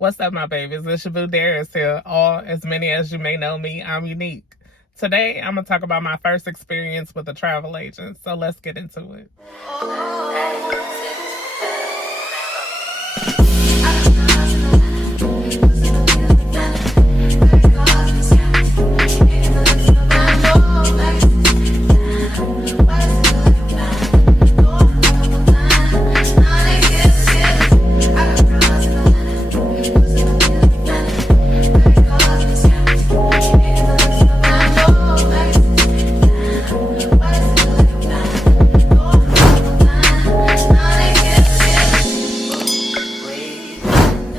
What's up, my babies? It's your boo Darius here. As many as you may know me, I'm unique. Today, I'm going to talk about my first experience with a travel agent. So let's get into it.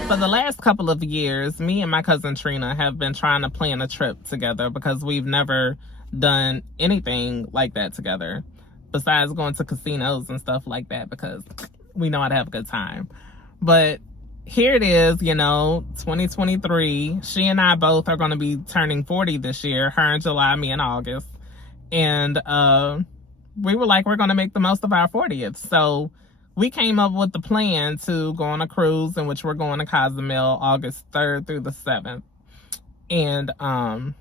For the last couple of years, me and my cousin Trina have been trying to plan a trip together because we've never done anything like that together besides going to casinos and stuff like that because we know how to have a good time. But here it is, 2023. She and I both are going to be turning 40 this year, her in July, me in August. And we were like, we're going to make the most of our 40th. So we came up with the plan to go on a cruise in which we're going to Cozumel August 3rd through the 7th. And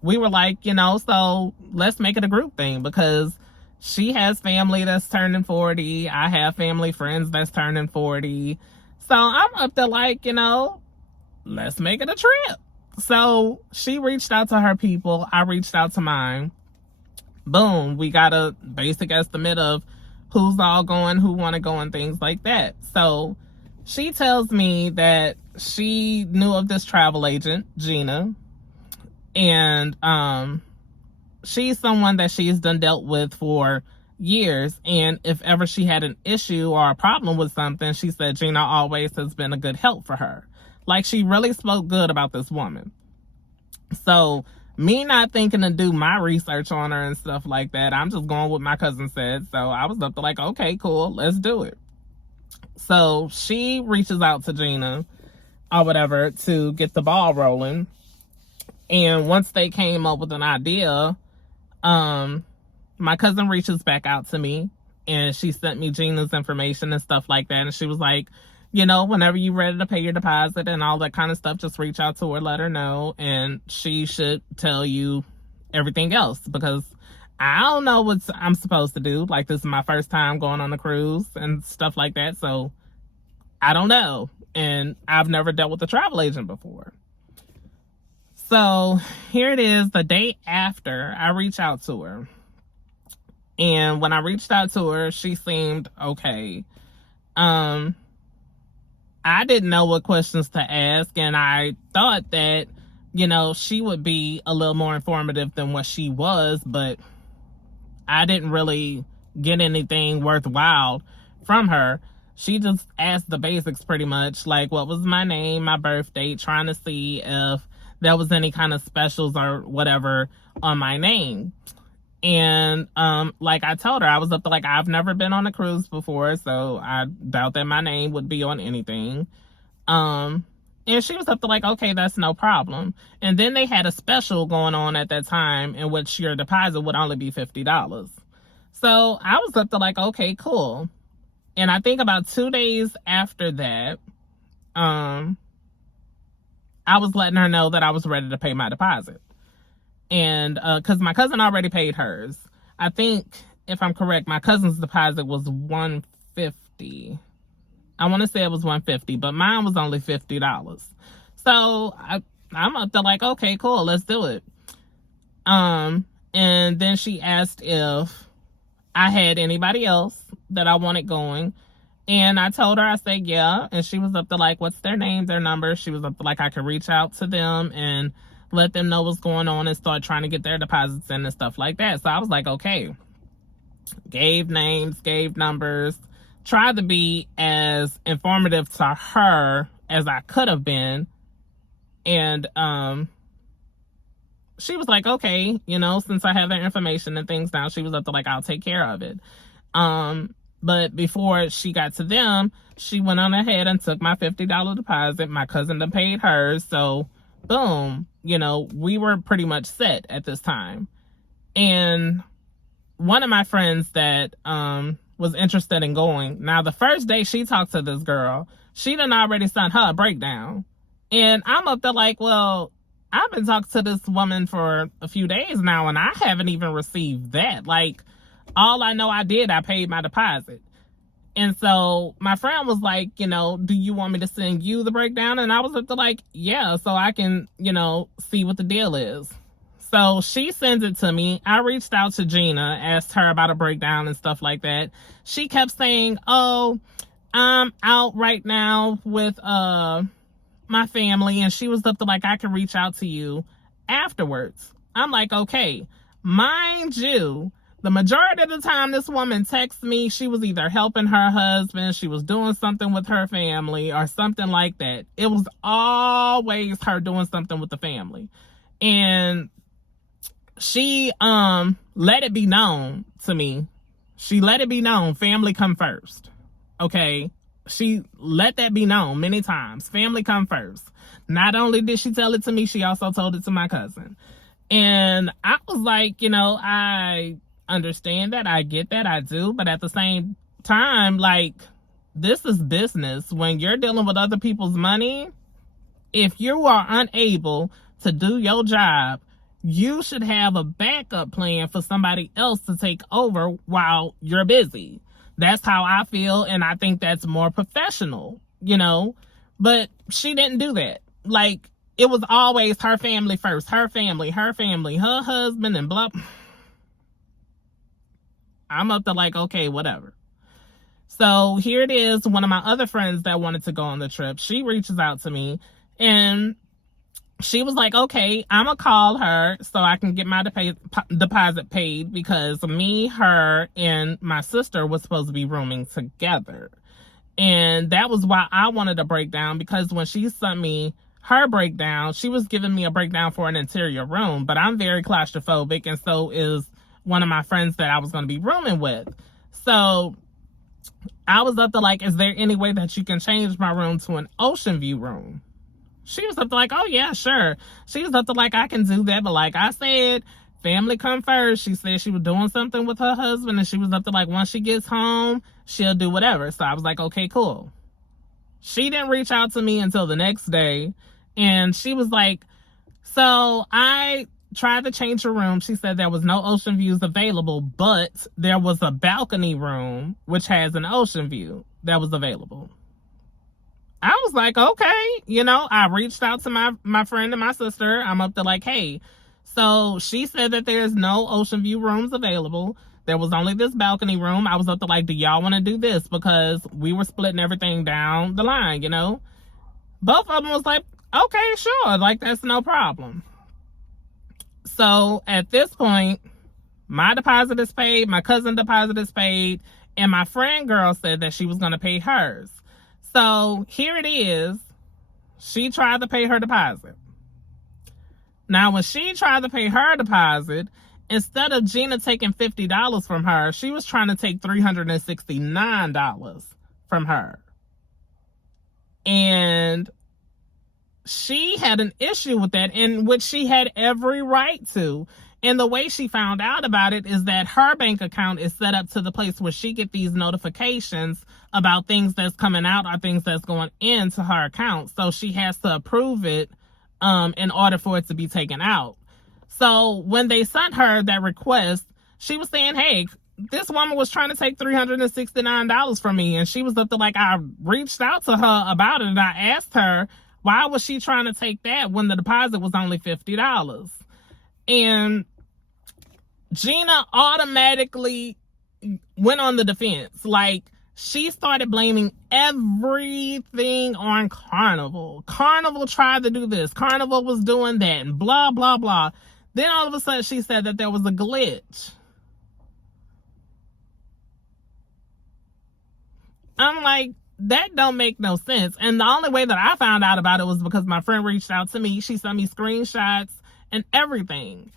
we were like, so let's make it a group thing because she has family that's turning 40. I have family friends that's turning 40. So I'm up to like, let's make it a trip. So she reached out to her people. I reached out to mine. Boom. We got a basic estimate of who's all going, who want to go, and things like that. So she tells me that she knew of this travel agent, Gina, and she's someone that she's done dealt with for years. And if ever she had an issue or a problem with something, she said Gina always has been a good help for her. Like, she really spoke good about this woman. So me not thinking to do my research on her and stuff like that, I'm just going with my cousin said. So I was up to like, okay, cool, let's do it. So she reaches out to Gina or whatever to get the ball rolling. And once they came up with an idea, my cousin reaches back out to me and she sent me Gina's information and stuff like that. And she was like, whenever you're ready to pay your deposit and all that kind of stuff, just reach out to her, let her know, and she should tell you everything else because I don't know what I'm supposed to do. Like, this is my first time going on a cruise and stuff like that, so I don't know. And I've never dealt with a travel agent before. So here it is, the day after I reach out to her. And when I reached out to her, she seemed okay. I didn't know what questions to ask, and I thought that, she would be a little more informative than what she was, but I didn't really get anything worthwhile from her. She just asked the basics pretty much, like what was my name, my birth date, trying to see if there was any kind of specials or whatever on my name. And like I told her, I was up to like, I've never been on a cruise before, so I doubt that my name would be on anything. And she was up to like, okay, that's no problem. And then they had a special going on at that time in which your deposit would only be $50. So I was up to like, okay, cool. And I think about 2 days after that, I was letting her know that I was ready to pay my deposit. And because my cousin already paid hers. I think, if I'm correct, my cousin's deposit was $150. I want to say it was $150, but mine was only $50. So I'm up to like, okay, cool, let's do it. And then she asked if I had anybody else that I wanted going. And I told her, I said, yeah. And she was up to like, what's their name, their number? She was up to like, I could reach out to them and let them know what's going on and start trying to get their deposits in and stuff like that. So I was like, okay. Gave names, gave numbers, tried to be as informative to her as I could have been. And she was like, okay, since I have their information and things down, she was up to like, I'll take care of it. But before she got to them, she went on ahead and took my $50 deposit. My cousin had paid hers. So boom, we were pretty much set at this time. And one of my friends that was interested in going, now the first day she talked to this girl, she done already sent her a breakdown. And I'm up there like, well, I've been talking to this woman for a few days now and I haven't even received that. Like, all I know I paid my deposit. And so my friend was like, do you want me to send you the breakdown? And I was up to like, yeah, so I can, see what the deal is. So she sends it to me. I reached out to Gina, asked her about a breakdown and stuff like that. She kept saying, oh, I'm out right now with my family. And she was up to like, I can reach out to you afterwards. I'm like, okay, mind you, the majority of the time this woman texts me, she was either helping her husband, she was doing something with her family, or something like that. It was always her doing something with the family. And she let it be known to me. She let it be known, family come first. Okay? She let that be known many times. Family come first. Not only did she tell it to me, she also told it to my cousin. And I was like, I understand that, I get that, I do, but at the same time, like, this is business. When you're dealing with other people's money, if you are unable to do your job, you should have a backup plan for somebody else to take over while you're busy. That's how I feel, and I think that's more professional, but she didn't do that. Like, it was always her family first, her family, her husband, and blah. I'm up to like, okay, whatever. So here it is. One of my other friends that wanted to go on the trip, she reaches out to me and she was like, okay, I'm going to call her so I can get my deposit paid, because me, her, and my sister was supposed to be rooming together. And that was why I wanted a breakdown, because when she sent me her breakdown, she was giving me a breakdown for an interior room, but I'm very claustrophobic, and so is one of my friends that I was going to be rooming with. So I was up to like, is there any way that you can change my room to an ocean view room? She was up to like, oh yeah, sure. She was up to like, I can do that. But like I said, family come first. She said she was doing something with her husband, and she was up to like, once she gets home, she'll do whatever. So I was like, okay, cool. She didn't reach out to me until the next day. And she was like, so I tried to change her room. She said there was no ocean views available, but there was a balcony room which has an ocean view that was available. I was like, okay, I reached out to my friend and my sister. I'm up to like, hey, so she said that there's no ocean view rooms available. There was only this balcony room. I was up to like, do y'all want to do this? Because we were splitting everything down the line, Both of them was like, okay, sure. Like, that's no problem. So at this point, my deposit is paid, my cousin deposit is paid, and my friend girl said that she was going to pay hers. So here it is. She tried to pay her deposit. Now, when she tried to pay her deposit, instead of Gina taking $50 from her, she was trying to take $369 from her. And she had an issue with that, in which she had every right to. And the way she found out about it is that her bank account is set up to the place where she get these notifications about things that's coming out or things that's going into her account. So she has to approve it in order for it to be taken out. So when they sent her that request, she was saying, hey, this woman was trying to take $369 from me. And she was up to like, I reached out to her about it and I asked her, why was she trying to take that when the deposit was only $50? And Gina automatically went on the defense. Like, she started blaming everything on Carnival. Carnival tried to do this. Carnival was doing that and blah, blah, blah. Then all of a sudden she said that there was a glitch. I'm like, that don't make no sense. And the only way that I found out about it was because my friend reached out to me. She sent me screenshots and everything.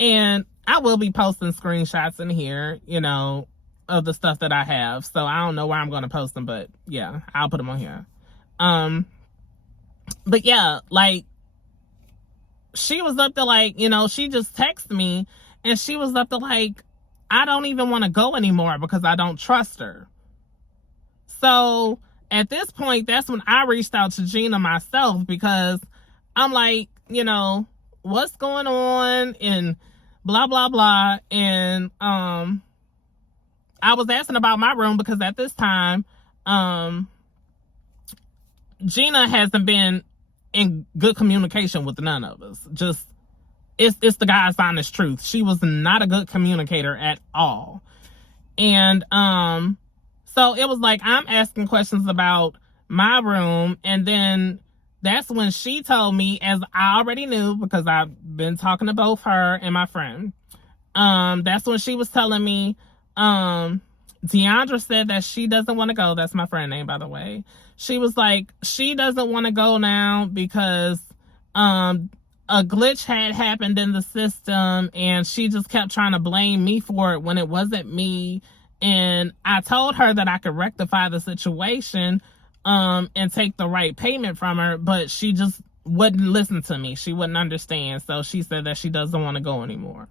And I will be posting screenshots in here, of the stuff that I have. So I don't know where I'm going to post them, but yeah, I'll put them on here. But yeah, like, she was up to like, she just texted me and she was up to like, I don't even want to go anymore because I don't trust her. So at this point, that's when I reached out to Gina myself, because I'm like, what's going on and blah, blah, blah. And I was asking about my room because at this time, Gina hasn't been in good communication with none of us. Just, it's the God's honest truth. She was not a good communicator at all. And so it was like, I'm asking questions about my room, and then that's when she told me, as I already knew because I've been talking to both her and my friend, that's when she was telling me, Deandra said that she doesn't want to go. That's my friend name, by the way. She was like, she doesn't want to go now because a glitch had happened in the system, and she just kept trying to blame me for it when it wasn't me. And I told her that I could rectify the situation and take the right payment from her, but she just wouldn't listen to me. She wouldn't understand. So she said that she doesn't want to go anymore.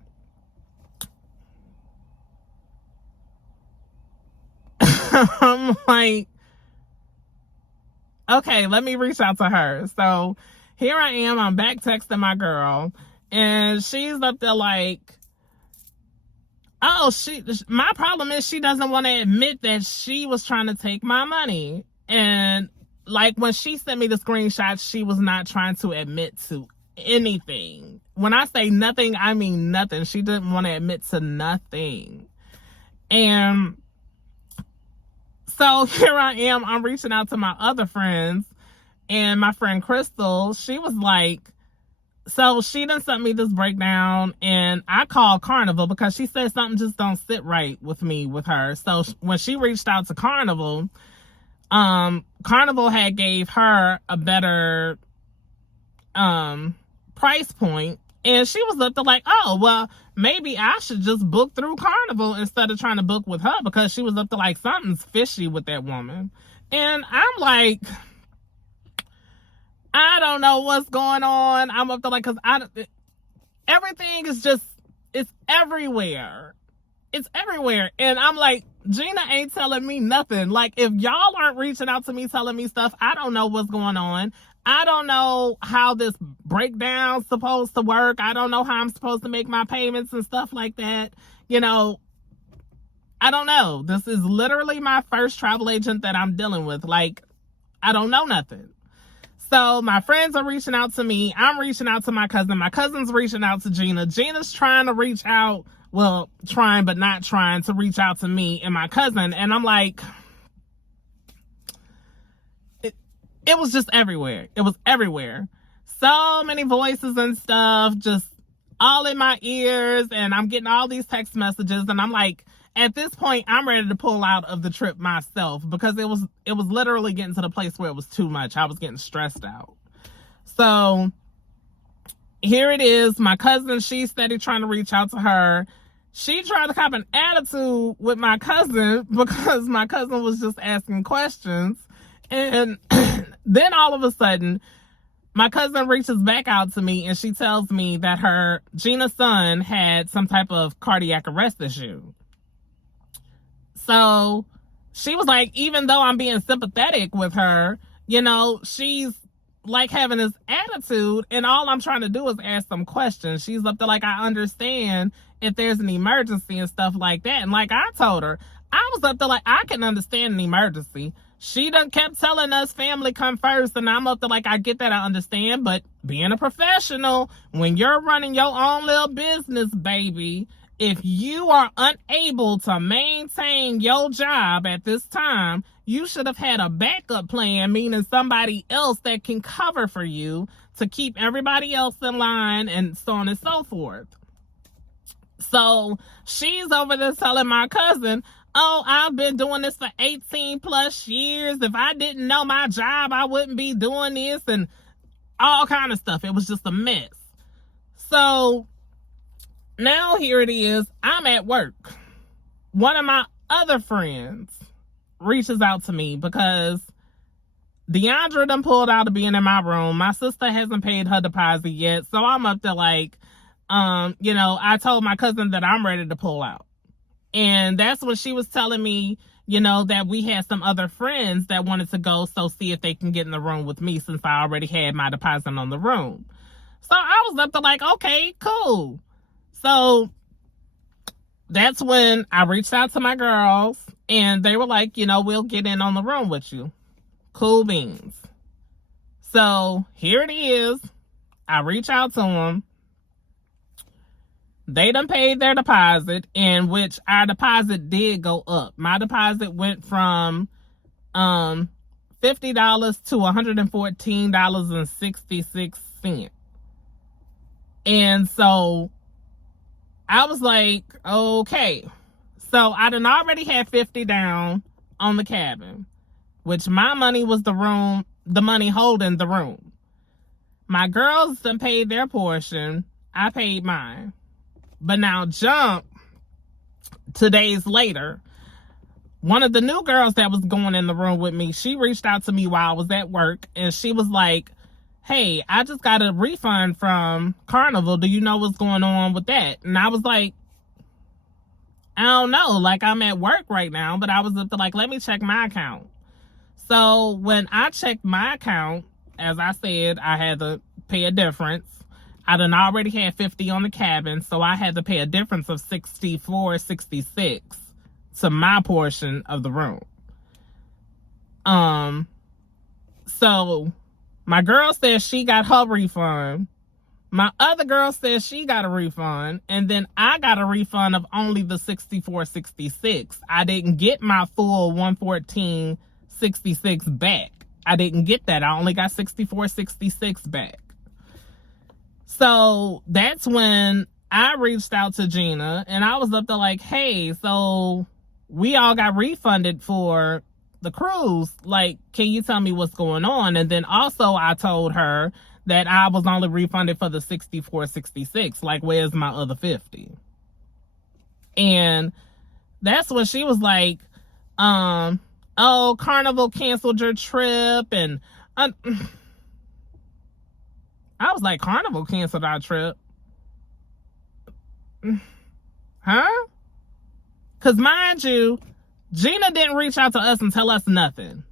I'm like, okay, let me reach out to her. So here I am, I'm back texting my girl, and she's up there like, oh, my problem is she doesn't want to admit that she was trying to take my money. And like, when she sent me the screenshot, she was not trying to admit to anything. When I say nothing, I mean nothing. She didn't want to admit to nothing. And so here I am, I'm reaching out to my other friends, and my friend Crystal, she was like, so she done sent me this breakdown, and I called Carnival because she said something just don't sit right with me with her. So when she reached out to Carnival, Carnival had gave her a better price point, and she was up to like, oh, well, maybe I should just book through Carnival instead of trying to book with her, because she was up to like, something's fishy with that woman. And I'm like, I don't know what's going on. I'm up to like, because everything is just, it's everywhere. It's everywhere. And I'm like, Gina ain't telling me nothing. Like, if y'all aren't reaching out to me telling me stuff, I don't know what's going on. I don't know how this breakdown's supposed to work. I don't know how I'm supposed to make my payments and stuff like that. I don't know. This is literally my first travel agent that I'm dealing with. Like, I don't know nothing. So my friends are reaching out to me. I'm reaching out to my cousin. My cousin's reaching out to Gina. Gina's trying to reach out. Well, trying but not trying to reach out to me and my cousin. And I'm like, it was just everywhere. It was everywhere. So many voices and stuff just all in my ears. And I'm getting all these text messages. And I'm like, at this point, I'm ready to pull out of the trip myself, because it was literally getting to the place where it was too much. I was getting stressed out. So here it is. My cousin, she's steady trying to reach out to her. She tried to cop an attitude with my cousin because my cousin was just asking questions. And then all of a sudden, my cousin reaches back out to me, and she tells me that Gina's son had some type of cardiac arrest issue. So she was like, even though I'm being sympathetic with her, she's like having this attitude, and all I'm trying to do is ask some questions. She's up to like, I understand if there's an emergency and stuff like that. And like I told her, I was up to like, I can understand an emergency. She done kept telling us family come first, and I'm up to like, I get that, I understand, but being a professional, when you're running your own little business, baby, if you are unable to maintain your job at this time, you should have had a backup plan, meaning somebody else that can cover for you to keep everybody else in line, and so on and so forth. So she's over there telling my cousin, oh, I've been doing this for 18 plus years. If I didn't know my job, I wouldn't be doing this, and all kind of stuff. It was just a mess. So now here it is. I'm at work. One of my other friends reaches out to me because Deandra done pulled out of being in my room. My sister hasn't paid her deposit yet. So I'm up there like, I told my cousin that I'm ready to pull out. And that's when she was telling me, that we had some other friends that wanted to go, so see if they can get in the room with me since I already had my deposit on the room. So I was up to like, okay, cool. So that's when I reached out to my girls and they were like, we'll get in on the room with you. Cool beans. So here it is. I reach out to them. They done paid their deposit, in which our deposit did go up. My deposit went from $50 to $114.66. And so I was like, okay. So I done already had $50 down on the cabin, which my money was the money holding the room. My girls done paid their portion. I paid mine. But now jump 2 days later, one of the new girls that was going in the room with me, she reached out to me while I was at work, and she was like, hey, I just got a refund from Carnival. Do you know what's going on with that? And I was like, I don't know. Like, I'm at work right now, but I was up to like, let me check my account. So when I checked my account, as I said, I had to pay a difference. I done already had 50 on the cabin, so I had to pay a difference of $64.66 to my portion of the room. So my girl said she got her refund. My other girl said she got a refund, and then I got a refund of only the $64.66. I didn't get my full $114.66 back. I didn't get that. I only got $64.66 back. So that's when I reached out to Gina, and I was up there like, hey, so we all got refunded for the cruise. Like, can you tell me what's going on? And then also I told her that I was only refunded for the $64.66. Like, where's my other 50? And that's when she was like, oh, Carnival canceled your trip. And I was like, Carnival canceled our trip? Huh? Because mind you, Gina didn't reach out to us and tell us nothing.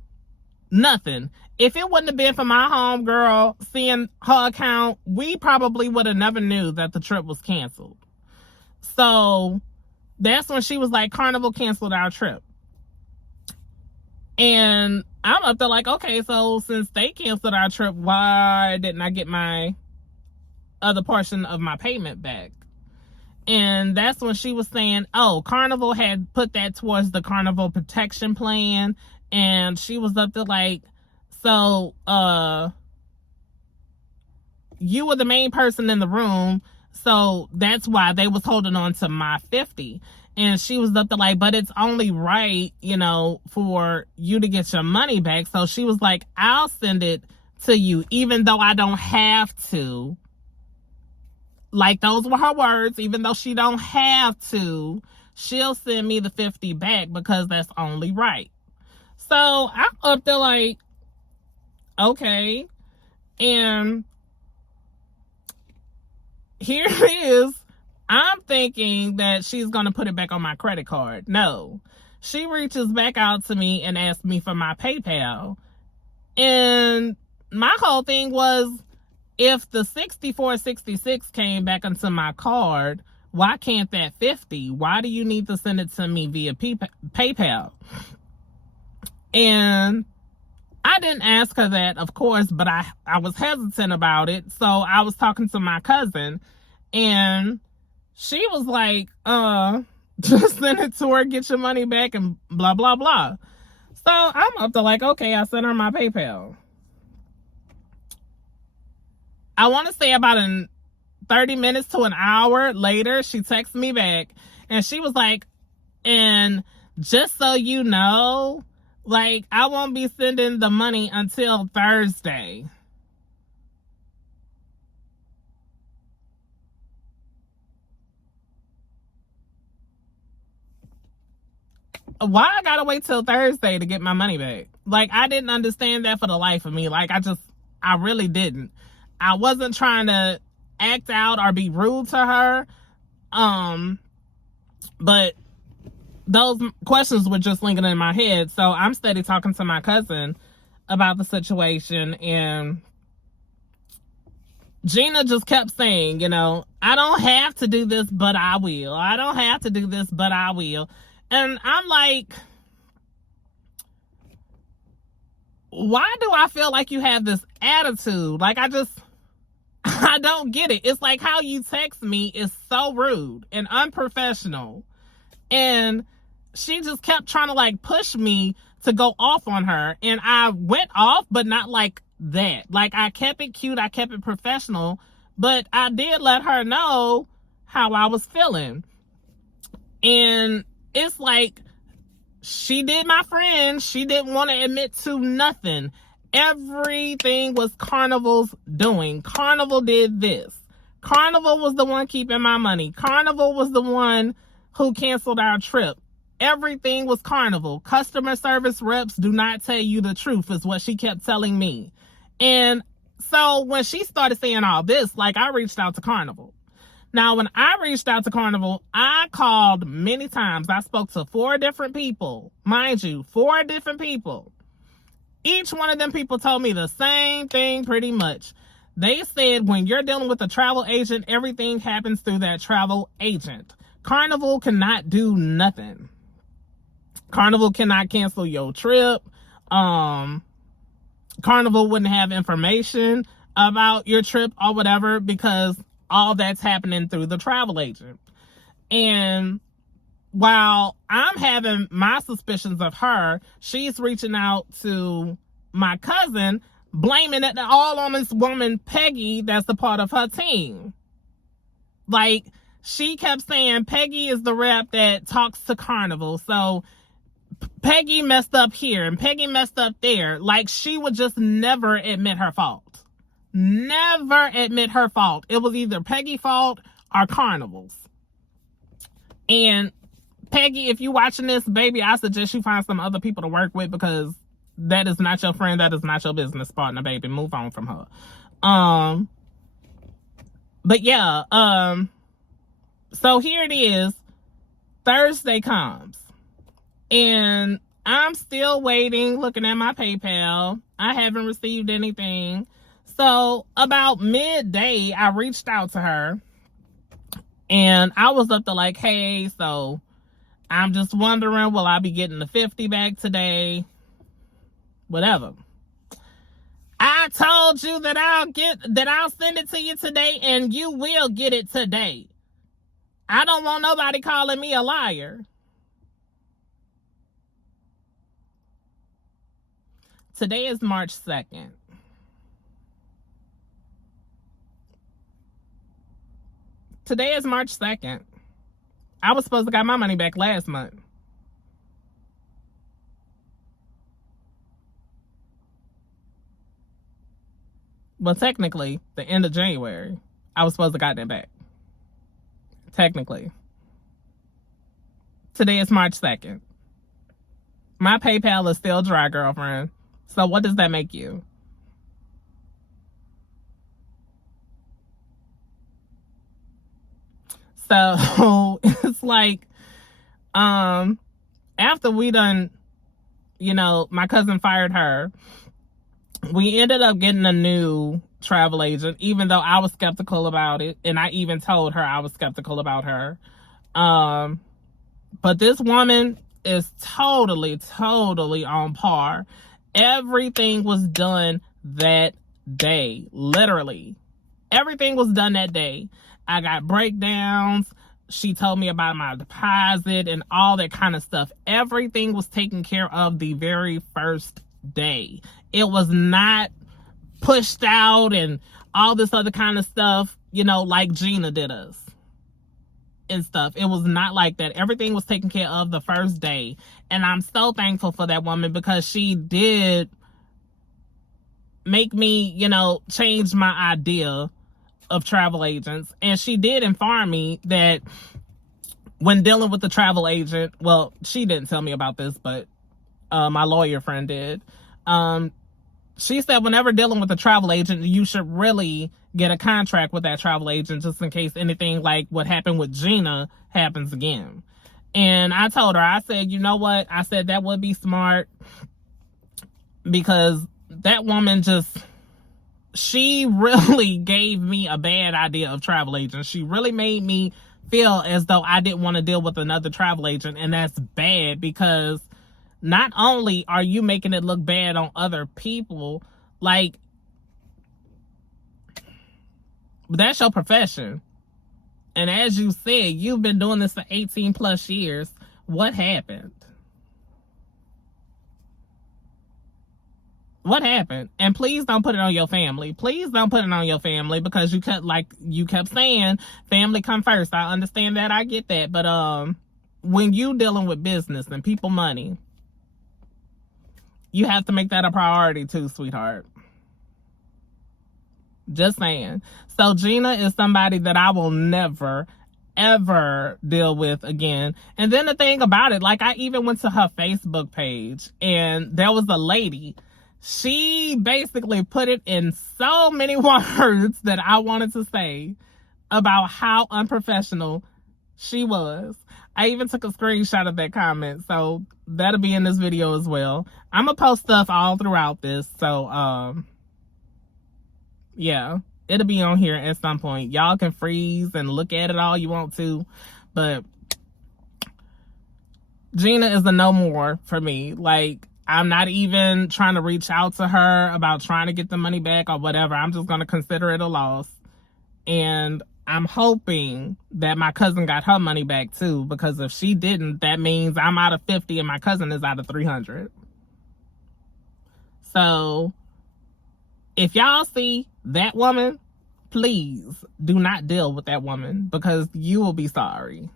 Nothing. If it wouldn't have been for my homegirl seeing her account, we probably would have never knew that the trip was canceled. So that's when she was like, Carnival canceled our trip. And I'm up there like, okay, so since they canceled our trip, why didn't I get my other portion of my payment back? And that's when she was saying, oh, Carnival had put that towards the Carnival protection plan. And she was up there like, so you were the main person in the room, so that's why they was holding on to my 50. And she was up there like, but it's only right, for you to get your money back. So she was like, I'll send it to you, even though I don't have to. Like, those were her words. Even though she don't have to, she'll send me the 50 back because that's only right. So I'm up there like, okay. And here it is. I'm thinking that she's going to put it back on my credit card. No. She reaches back out to me and asks me for my PayPal. And my whole thing was, if the $64.66 came back onto my card, why can't that 50? Why do you need to send it to me via PayPal? And I didn't ask her that, of course, but I was hesitant about it. So I was talking to my cousin, and she was like, just send it to her, get your money back, and blah, blah, blah. So I'm up to like, okay, I sent her my PayPal. I want to say about 30 minutes to an hour later, she texted me back, and she was like, and just so you know, like, I won't be sending the money until Thursday. Why I gotta wait till Thursday to get my money back? Like, I didn't understand that for the life of me. Like, I really didn't. I wasn't trying to act out or be rude to her. But those questions were just lingering in my head. So I'm steady talking to my cousin about the situation, and Gina just kept saying, I don't have to do this, but I will. I don't have to do this, but I will. And I'm like, why do I feel like you have this attitude? Like, I don't get it. It's like how you text me is so rude and unprofessional. And she just kept trying to like push me to go off on her. And I went off, but not like that. Like, I kept it cute. I kept it professional. But I did let her know how I was feeling. And it's like, she did my friend. She didn't want to admit to nothing. Everything was Carnival's doing. Carnival did this. Carnival was the one keeping my money. Carnival was the one who canceled our trip. Everything was Carnival. Customer service reps do not tell you the truth, is what she kept telling me. And so when she started saying all this, like, I reached out to Carnival. Now, when I reached out to Carnival, I called many times. I spoke to 4 different people. Mind you, 4 different people. Each one of them people told me the same thing pretty much. They said when you're dealing with a travel agent, everything happens through that travel agent. Carnival cannot do nothing. Carnival cannot cancel your trip. Carnival wouldn't have information about your trip or whatever, because all that's happening through the travel agent. And while I'm having my suspicions of her, she's reaching out to my cousin, blaming it all on this woman, Peggy, that's a part of her team. Like, she kept saying Peggy is the rep that talks to Carnival. So Peggy messed up here and Peggy messed up there. Like, she would just never admit her fault. Never admit her fault. It was either Peggy's fault or Carnival's. And Peggy, if you watching this, baby, I suggest you find some other people to work with, because that is not your friend. That is not your business partner, baby. Move on from her. But yeah, so here it is. Thursday comes. And I'm still waiting, looking at my PayPal. I haven't received anything. So about midday, I reached out to her. And I was up to like, hey, so I'm just wondering, will I be getting the 50 back today? Whatever. I told you that I'll send it to you today, and you will get it today. I don't want nobody calling me a liar. Today is March 2nd. Today is March 2nd. I was supposed to get my money back last month. Well, technically, the end of January, I was supposed to get that back. Technically. Today is March 2nd. My PayPal is still dry, girlfriend. So what does that make you? So it's like, after we done, my cousin fired her, we ended up getting a new travel agent, even though I was skeptical about it. And I even told her I was skeptical about her. But this woman is totally on par. Everything was done that day. Literally. Everything was done that day. I got breakdowns. She told me about my deposit and all that kind of stuff. Everything was taken care of the very first day. It was not pushed out and all this other kind of stuff, like Gina did us and stuff. It was not like that. Everything was taken care of the first day. And I'm so thankful for that woman, because she did make me, change my idea of travel agents. And she did inform me that when dealing with the travel agent, well, she didn't tell me about this, but my lawyer friend did. She said whenever dealing with a travel agent, you should really get a contract with that travel agent, just in case anything like what happened with Gina happens again. And I told her, I said, you know what? I said that would be smart, because that woman she really gave me a bad idea of travel agents. She really made me feel as though I didn't want to deal with another travel agent. And that's bad, because not only are you making it look bad on other people, like, that's your profession. And as you said, you've been doing this for 18 plus years. What happened? What happened? And please don't put it on your family. Please don't put it on your family, because like you kept saying, family come first. I understand that. I get that. But when you dealing with business and people money, you have to make that a priority too, sweetheart. Just saying. So Gina is somebody that I will never, ever deal with again. And then the thing about it, like, I even went to her Facebook page, and there was a lady. She basically put it in so many words that I wanted to say about how unprofessional she was. I even took a screenshot of that comment, so that'll be in this video as well. I'm gonna post stuff all throughout this, so yeah, it'll be on here at some point. Y'all can freeze and look at it all you want to, but Gina is a no more for me. Like, I'm not even trying to reach out to her about trying to get the money back or whatever. I'm just going to consider it a loss. And I'm hoping that my cousin got her money back too, because if she didn't, that means I'm out of 50 and my cousin is out of 300. So if y'all see that woman, please do not deal with that woman, because you will be sorry.